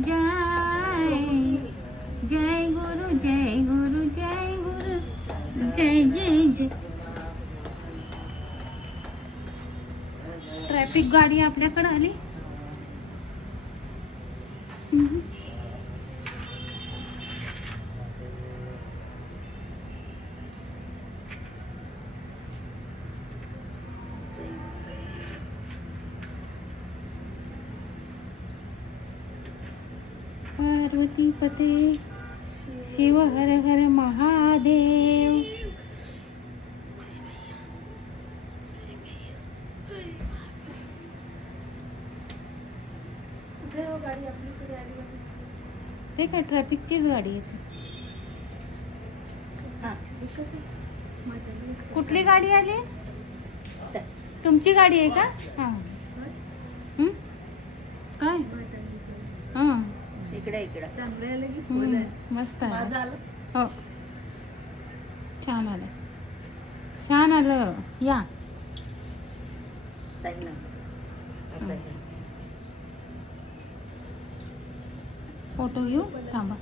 जय जय गुरु जय गुरु जय गुरु जय जय जय. Traffic गाडी आपल्याकडे आली. पार्वती पते शिव हर हर महादेव. हे काय ट्रॅफिकचीच गाडी येते. कुठली गाडी आली? तुमची गाडी आहे का? हां. काय? हां. इकडे मस्त आहे. हो छान आलं छान आलं. या फोटो घेऊ थांबा.